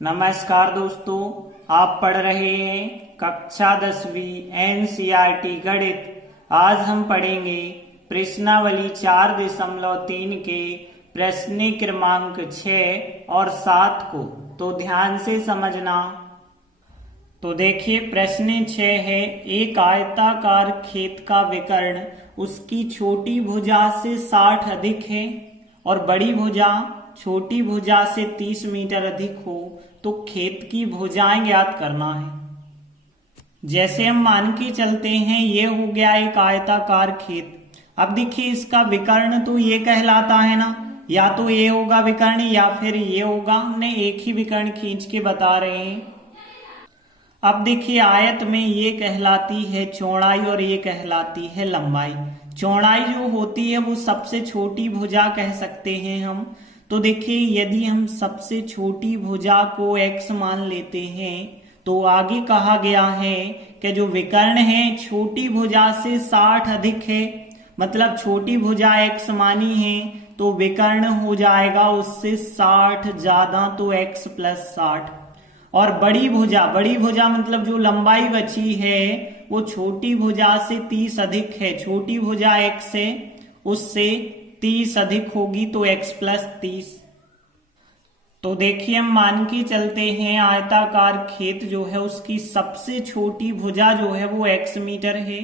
नमस्कार दोस्तों, आप पढ़ रहे हैं कक्षा 10वीं एनसीईआरटी गणित। आज हम पढ़ेंगे प्रश्नावली 4.3 के प्रश्न क्रमांक 6 और 7 को, तो ध्यान से समझना। तो देखिए प्रश्न 6 है, एक आयताकार खेत का विकर्ण उसकी छोटी भुजा से 60 अधिक है और बड़ी भुजा छोटी भुजा से 30 मीटर अधिक हो तो खेत की भुजाएं ज्ञात करना है। जैसे हम मान के चलते हैं, ये हो गया एक आयताकार खेत। अब देखिए इसका विकर्ण तो ये कहलाता है ना, या तो ये होगा विकर्ण या फिर ये होगा। हमने एक ही विकर्ण खींच के बता रहे हैं। अब देखिए आयत में ये कहलाती है चौड़ाई और ये कहलाती है लंबाई। चौड़ाई जो होती है वो सबसे छोटी भुजा कह सकते हैं हम। तो देखिए यदि हम सबसे छोटी भुजा को x मान लेते हैं तो आगे कहा गया है कि जो विकर्ण है छोटी भुजा से 60 अधिक है, मतलब छोटी भुजा x मानी है तो विकर्ण हो जाएगा उससे 60 ज्यादा, तो x प्लस 60। और बड़ी भुजा मतलब जो लंबाई बची है वो छोटी भुजा से 30 अधिक है। छोटी भुजा x है उससे 30 अधिक होगी तो x प्लस 30। तो देखिए हम मान के चलते हैं आयताकार खेत जो है उसकी सबसे छोटी भुजा जो है वो x मीटर है।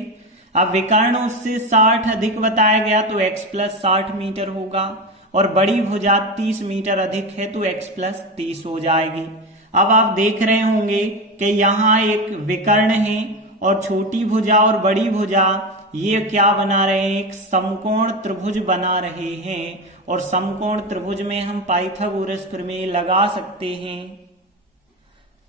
अब विकर्ण उससे 60 अधिक बताया गया तो x प्लस 60 मीटर होगा, और बड़ी भुजा 30 मीटर अधिक है तो x प्लस 30 हो जाएगी। अब आप देख रहे होंगे कि यहाँ एक विकर्ण है और छोटी भुजा और बड़ी भुजा ये क्या बना रहे हैं, एक समकोण त्रिभुज बना रहे हैं। और समकोण त्रिभुज में हम पाइथागोरस प्रमेय लगा सकते हैं।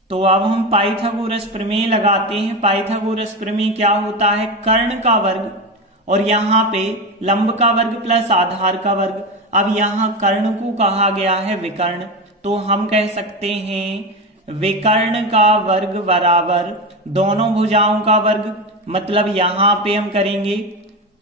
तो अब हम पाइथागोरस प्रमेय लगाते हैं। पाइथागोरस प्रमेय क्या होता है, कर्ण का वर्ग और यहाँ पे लंब का वर्ग प्लस आधार का वर्ग। अब यहाँ कर्ण को कहा गया है विकर्ण, तो हम कह सकते हैं विकर्ण का वर्ग बराबर दोनों भुजाओं का वर्ग। मतलब यहाँ पे हम करेंगे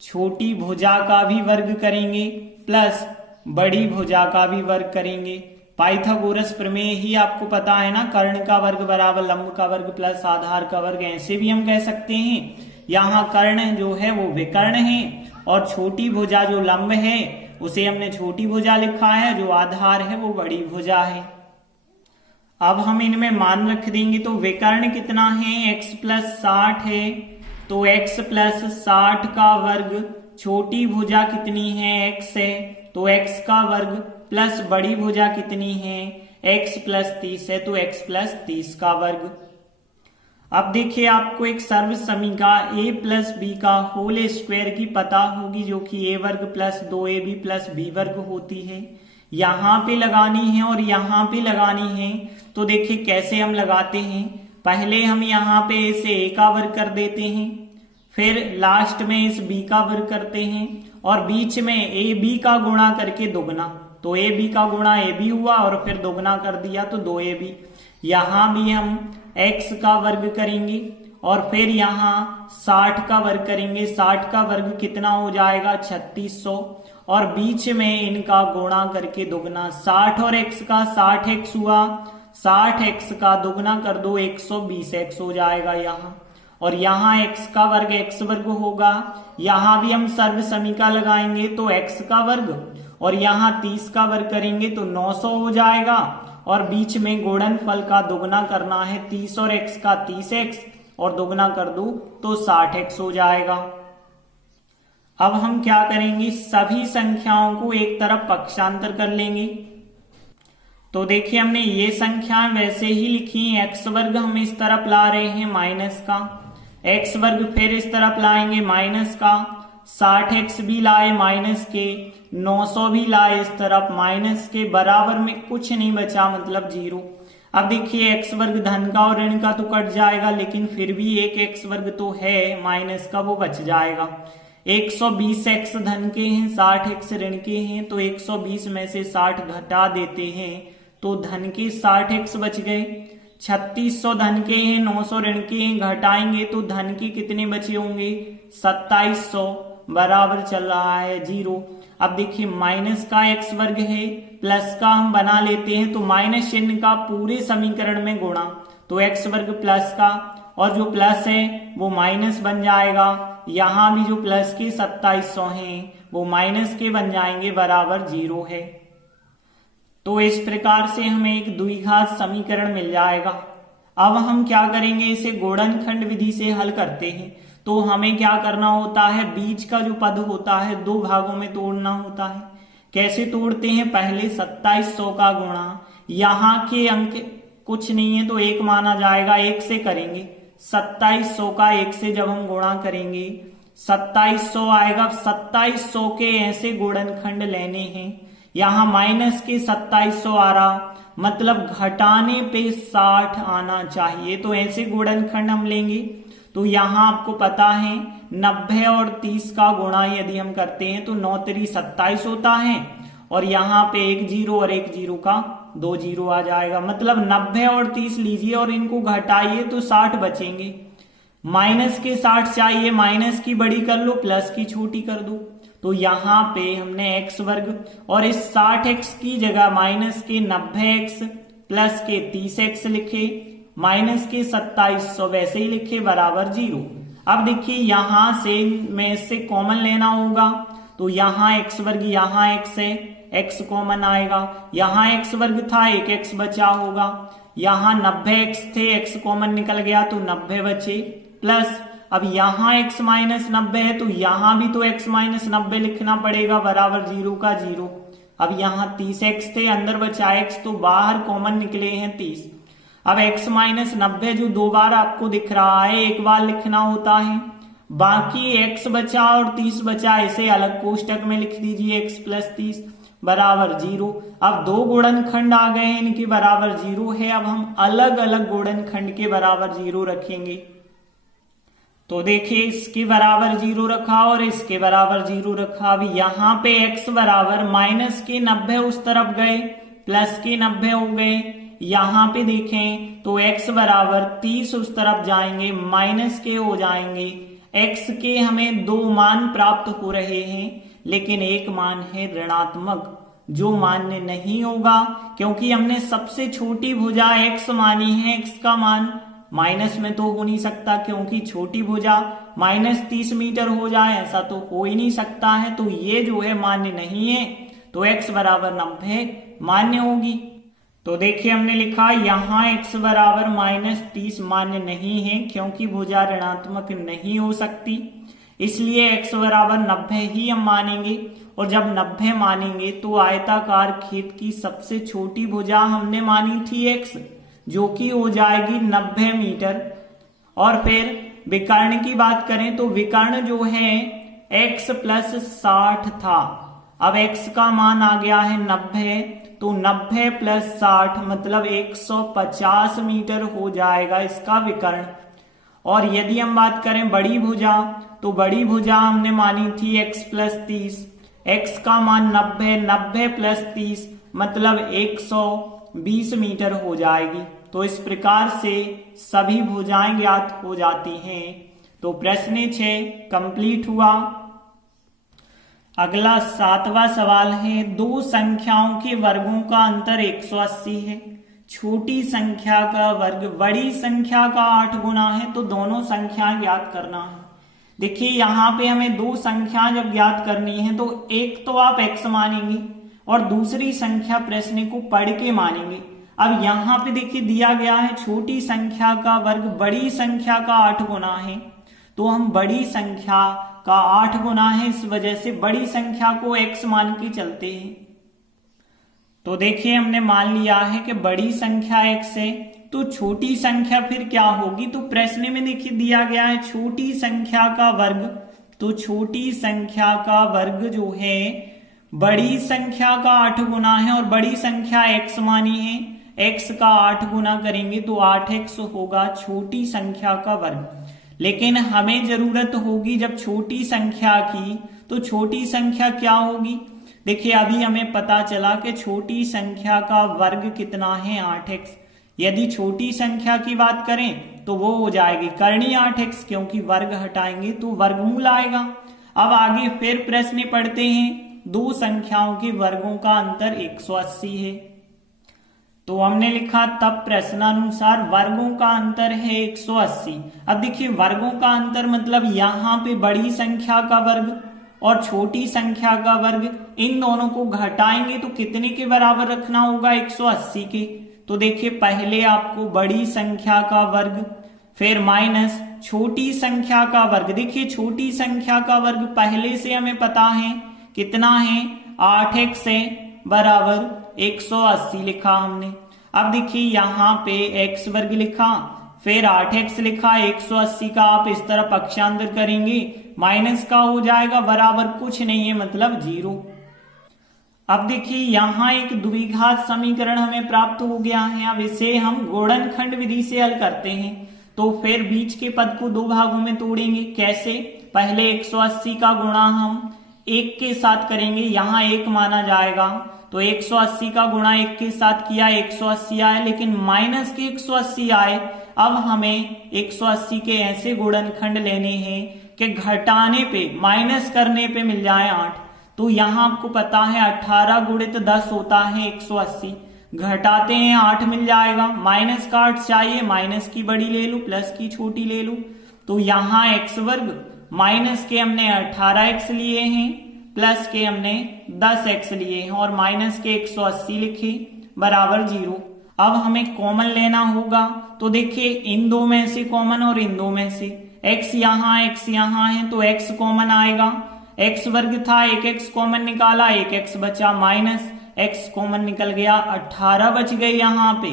छोटी भुजा का भी वर्ग करेंगे प्लस बड़ी भुजा का भी वर्ग करेंगे। पाइथागोरस प्रमेय ही आपको पता है ना, कर्ण का वर्ग बराबर लंब का वर्ग प्लस आधार का वर्ग। ऐसे भी हम कह सकते हैं यहाँ कर्ण जो है वो विकर्ण है और छोटी भुजा जो लंब है उसे हमने छोटी भुजा लिखा है, जो आधार है वो बड़ी भुजा है। अब हम इनमें मान रख देंगे तो विकर्ण कितना है, x प्लस 60 है तो x प्लस 60 का वर्ग, छोटी भुजा कितनी है x है तो x का वर्ग, प्लस बड़ी भुजा कितनी है x प्लस 30 है तो x प्लस 30 का वर्ग। अब देखिए आपको एक सर्व समीका a प्लस बी का होल स्क्वायर की पता होगी, जो कि a वर्ग प्लस 2ab प्लस b वर्ग होती है। यहाँ पे लगानी है और यहाँ पे लगानी है। तो देखिए कैसे हम लगाते हैं, पहले हम यहाँ पे इसे a का वर्ग कर देते हैं, फिर लास्ट में इस b का वर्ग करते हैं और बीच में ab का गुणा करके दुगना, तो ab का गुणा ab हुआ और फिर दुगना कर दिया तो 2ab। यहाँ भी हम x का वर्ग करेंगे और फिर यहाँ 60 का वर्ग करेंगे। 60 का वर्ग कितना हो जाएगा 3600, और बीच में इनका गुणा करके दुगना। 60 और x का 60x हुआ, 60x का दुगना कर दो 120x हो जाएगा यहाँ। और यहाँ x का वर्ग x वर्ग होगा। यहाँ भी हम सर्व समीका लगाएंगे तो x का वर्ग और यहाँ 30 का वर्ग करेंगे तो 900 हो जाएगा, और बीच में गुणनफल का दुगना करना है, 30 और x का 30x और दुगना कर दो तो 60x हो जाएगा। अब हम क्या करेंगे, सभी संख्याओं को एक तरफ पक्षांतर कर लेंगे। तो देखिए हमने ये संख्या वैसे ही लिखी है, x वर्ग हम इस तरफ ला रहे हैं माइनस का, x वर्ग फिर इस तरफ लाएंगे माइनस का, 60x भी लाए माइनस के, 900 भी लाए इस तरफ माइनस के, बराबर में कुछ नहीं बचा मतलब 0। अब देखिए x वर्ग धन का और ऋण का तो कट जाएगा, लेकिन फिर भी एक x वर्ग तो है माइनस का, वो बच जाएगा। 120x धन के हैं, 60x ऋण के हैं, तो 120 में से 60 घटा देते हैं तो धन के 60x बच गए। 3600 धन के हैं, 900 ऋण के हैं, घटाएंगे तो धन के कितने बचे होंगे 2700, बराबर चल रहा है 0। अब देखिए माइनस का x वर्ग है, प्लस का हम बना लेते हैं तो माइनस चिन्ह का पूरे समीकरण में गुणा, तो x वर्ग प्लस का, और जो प्लस है वो माइनस बन जाएगा। यहां भी जो प्लस के 2700 हैं वो माइनस के बन जाएंगे, बराबर 0 है। तो इस प्रकार से हमें एक द्विघात समीकरण मिल जाएगा। अब हम क्या करेंगे, इसे गुणनखंड विधि से हल करते हैं। तो हमें क्या करना होता है, बीच का जो पद होता है दो भागों में तोड़ना होता है। कैसे तोड़ते हैं, पहले 2700 का गुणा, यहाँ के अंक कुछ नहीं है तो 1 माना जाएगा, 1 से करेंगे। 2700 का 1 से जब हम गुणा करेंगे 2700 आएगा। 2700 के ऐसे गुणनखंड लेने हैं, यहाँ माइनस के 2700 आ रहा, मतलब घटाने पे 60 आना चाहिए। तो ऐसे गुणनखंड हम लेंगे। तो यहाँ आपको पता है 90 और 30 का गुणा यदि हम करते हैं तो 9 3 27 होता है, और यहाँ पे 1 0 और 1 0 का 2 0 आ जाएगा। मतलब 90 और 30 लीजिए और इनको घटाइए तो 60 बचेंगे। माइनस के 60 चाहिए, माइनस की बड़ी कर लो, प्लस की छोटी कर दो। तो यहाँ पे हमने x वर्ग और इस 60x की जगह माइनस के 90x प्लस के 30x लिखे, माइनस के 2700 वैसे ही लिखे, बराबर 0। अब देखिए यहां से में इससे कॉमन लेना होगा, तो यहाँ x वर्ग, यहाँ x है, x कॉमन आएगा। यहाँ x वर्ग था, एक x बचा होगा। यहाँ 90x थे, x कॉमन निकल गया तो 90 बचे, प्लस अब यहाँ x माइनस 90 है तो यहाँ भी तो x माइनस 90 लिखना पड़ेगा, बराबर 0 का 0। अब यहाँ 30x थे, अंदर बचा x तो बाहर कॉमन निकले हैं 30। अब x माइनस 90 जो 2 बार आपको दिख रहा है, 1 बार लिखना होता है। बाकी x बचा और 30 बचा, इसे अलग कोष्टक में लिख दीजिए, x प्लस 30 बराबर 0। अब दो गुणनखंड आ गए हैं, इनके बराबर 0 है। अब हम अलग अलग गुणनखंड के बराबर 0 रखेंगे। तो देखिए इसके बराबर 0 रखा और इसके बराबर 0 रखा। अब यहाँ पे x बराबर माइनस के 90 उस तरफ गए, प्लस के 90 हो गए। यहाँ पे देखें तो x बराबर 30 उस तरफ जाएंगे, माइनस के हो जाएंगे। x के हमें 2 मान प्राप्त हो रहे हैं, लेकिन एक मान है ऋणात्मक, जो मान्य नहीं होगा, क्योंकि हमने सबसे छोटी भुजा x मानी है। x का मान माइनस में तो हो नहीं सकता, क्योंकि छोटी भुजा माइनस 30 मीटर हो जाए, ऐसा तो हो ही नहीं सकता है। तो ये जो है मान्य नहीं है, तो x बराबर 90 मान्य होगी। तो देखिए हमने लिखा यहाँ x बराबर माइनस 30 मान्य नहीं है, क्योंकि भुजा ऋणात्मक नहीं हो सकती, इसलिए x बराबर 90 ही हम मानेंगे। और जब 90 मानेंगे तो आयताकार खेत की सबसे छोटी भुजा हमने मानी थी x, जो कि हो जाएगी 90 मीटर। और फिर विकर्ण की बात करें तो विकर्ण जो है x प्लस 60 था। अब x का मान आ गया है 90, तो 90 प्लस 60 मतलब 150 मीटर हो जाएगा इसका विकर्ण। और यदि हम बात करें बड़ी भुजा, तो बड़ी भुजा हमने मानी थी x प्लस 30, x का मान 90, 90 प्लस 30 मतलब 120 मीटर हो जाएगी। तो इस प्रकार से सभी भुजाएं ज्ञात हो जाती हैं। तो प्रश्न 6 कंप्लीट हुआ। अगला 7वां सवाल है, दो संख्याओं के वर्गों का अंतर 180 है। छोटी संख्या का वर्ग बड़ी संख्या का 8 गुना है, तो दोनों संख्याएं ज्ञात करना है। देखिए यहाँ पे हमें दो संख्या जब ज्ञात करनी है तो एक तो आप x मानेंगे और दूसरी संख्या प्रश्न को पढ़ के मानेंगे। अब यहाँ पे देखिए दिया गया है छोटी संख्या का वर्ग बड़ी संख्या का 8 गुना है, तो हम बड़ी संख्या का 8 गुना है, इस वजह से बड़ी संख्या को x मान के चलते हैं। तो देखिए हमने मान लिया है कि बड़ी संख्या x है, तो छोटी संख्या फिर क्या होगी। तो प्रश्न में देखिए दिया गया है छोटी संख्या का वर्ग, तो छोटी संख्या का वर्ग जो है बड़ी संख्या का 8 गुना है, और बड़ी संख्या x मानी है, x का 8 गुना करेंगे तो 8x होगा छोटी संख्या का वर्ग। लेकिन हमें जरूरत होगी जब छोटी संख्या की, तो छोटी संख्या क्या होगी। देखिए अभी हमें पता चला कि छोटी संख्या का वर्ग कितना है 8x। यदि छोटी संख्या की बात करें तो वो हो जाएगी करणी 8x, क्योंकि वर्ग हटाएंगे तो वर्गमूल आएगा। अब आगे फिर प्रश्न पढ़ते हैं। दो संख्याओं के वर्गों का अंतर 180 है। तो हमने लिखा तब प्रश्नानुसार वर्गों का अंतर है 180। अब देखिए वर्गों का अंतर मतलब यहाँ पे बड़ी संख्या का वर्ग और छोटी संख्या का वर्ग, इन दोनों को घटाएंगे तो कितने के बराबर रखना होगा, 180 के। तो देखिए पहले आपको बड़ी संख्या का वर्ग फिर माइनस छोटी संख्या का वर्ग। देखिए छोटी संख्या का वर्ग पहले से हमें पता है कितना है, 8x है बराबर 180 लिखा हमने। अब देखिए यहाँ पे x वर्ग लिखा फिर 8x लिखा, 180 का आप इस तरह पक्षांतर करेंगे माइनस का हो जाएगा बराबर कुछ नहीं है मतलब 0। अब देखिए यहाँ एक द्विघात समीकरण हमें प्राप्त हो गया है। अब इसे हम गुणनखंड विधि से हल करते हैं। तो फिर बीच के पद को दो भागों में तोड़ेंगे। कैसे, पहले 180 का गुणा हम 1 के साथ करेंगे, यहाँ 1 माना जाएगा। तो 180 का गुणा 1 के साथ किया, 180 आए, लेकिन माइनस के 180 आए। अब हमें 180 के ऐसे गुणनखंड लेने हैं कि घटाने पे माइनस करने पे मिल जाए 8। तो यहाँ आपको पता है 18 गुणित 10 होता है 180, घटाते हैं 8 मिल जाएगा। माइनस का 8 चाहिए, माइनस की बड़ी ले लो प्लस की छोटी ले लो। तो यहाँ x वर्ग माइनस के हमने 18x लिए हैं प्लस के हमने 10x लिए हैं और माइनस के 180 लिखे बराबर 0। अब हमें कॉमन लेना होगा। तो देखिए इन दो में से कॉमन और इन दो में से, x यहाँ है तो x कॉमन आएगा। x वर्ग था, एक x कॉमन निकाला, एक x बचा, माइनस x कॉमन निकल गया, 18 बच गए। यहाँ पे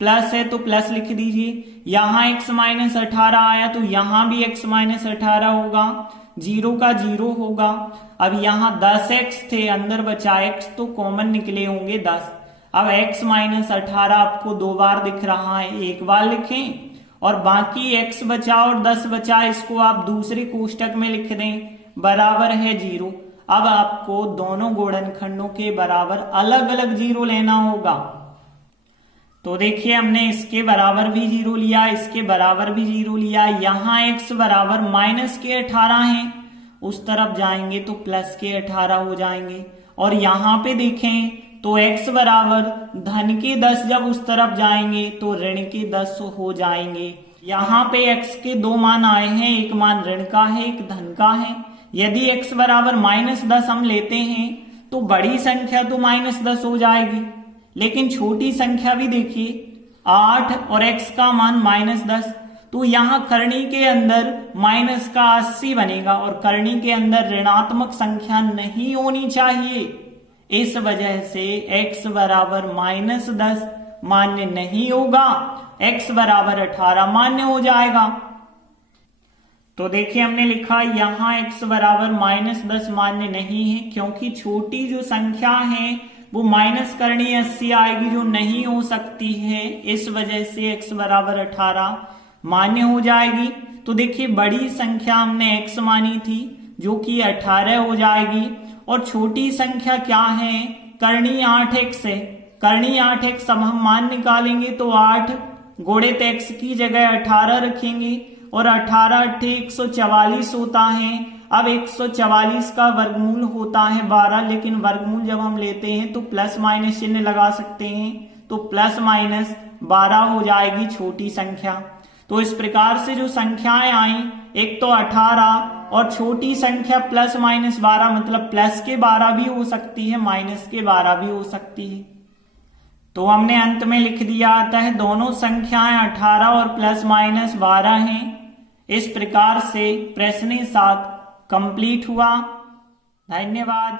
प्लस है तो प्लस लिख दीजिए। यहाँ x माइनस 18 आया तो यहाँ भी x माइनस 18 होगा, 0 का 0 होगा। अब यहाँ 10x थे, अंदर बचा x तो कॉमन निकले होंगे 10। अब x माइनस 18 आपको दो बार दिख रहा है, एक बार लिखें और बाकी x बचा और 10 बचा, इसको आप दूसरे कोष्टक में लिख दें बराबर है 0। अब आपको दोनों गुणनखंडों के बराबर अलग अलग 0 लेना होगा। तो देखिए हमने इसके बराबर भी 0 लिया, इसके बराबर भी 0 लिया। यहाँ x बराबर माइनस के 18 है, उस तरफ जाएंगे तो प्लस के 18 हो जाएंगे। और यहाँ पे देखें तो x बराबर धन के 10 जब उस तरफ जाएंगे तो ऋण के 10 हो जाएंगे। यहाँ पे x के दो मान आए हैं, एक मान ऋण का है एक धन का है। यदि x बराबर माइनस 10 हम लेते हैं तो बड़ी संख्या तो माइनस 10 हो जाएगी, लेकिन छोटी संख्या भी देखिए 8 और x का मान माइनस 10, तो यहाँ करनी के अंदर माइनस का 80 बनेगा और करनी के अंदर ऋणात्मक संख्या नहीं होनी चाहिए। इस वजह से x बराबर माइनस 10 मान्य नहीं होगा, x बराबर 18 मान्य हो जाएगा। तो देखिए हमने लिखा यहाँ x बराबर माइनस 10 मान्य नहीं है, क्योंकि छोटी जो संख्या है वो माइनस करनी 80 आएगी जो नहीं हो सकती है। इस वजह से x बराबर 18 मान्य हो जाएगी। तो देखिए बड़ी संख्या हमने x मानी थी जो कि 18 हो जाएगी, और छोटी संख्या क्या है, करनी 8x है। करनी 8x, अब हम मान निकालेंगे तो 8 गुणित x की जगह 18 रखेंगे और 18 × 144 होता है। अब 144 का वर्गमूल होता है 12, लेकिन वर्गमूल जब हम लेते हैं तो प्लस माइनस चिन्ह लगा सकते हैं, तो प्लस माइनस 12 हो जाएगी छोटी संख्या। तो इस प्रकार से जो संख्याएं आई, एक तो 18 और छोटी संख्या प्लस माइनस 12, मतलब प्लस के 12 भी हो सकती है माइनस के 12 भी हो सकती है। तो हमने अंत में लिख दिया, अतः दोनों संख्याएं 18 और प्लस माइनस 12 हैं। इस प्रकार से प्रश्न 7 कंप्लीट हुआ। धन्यवाद।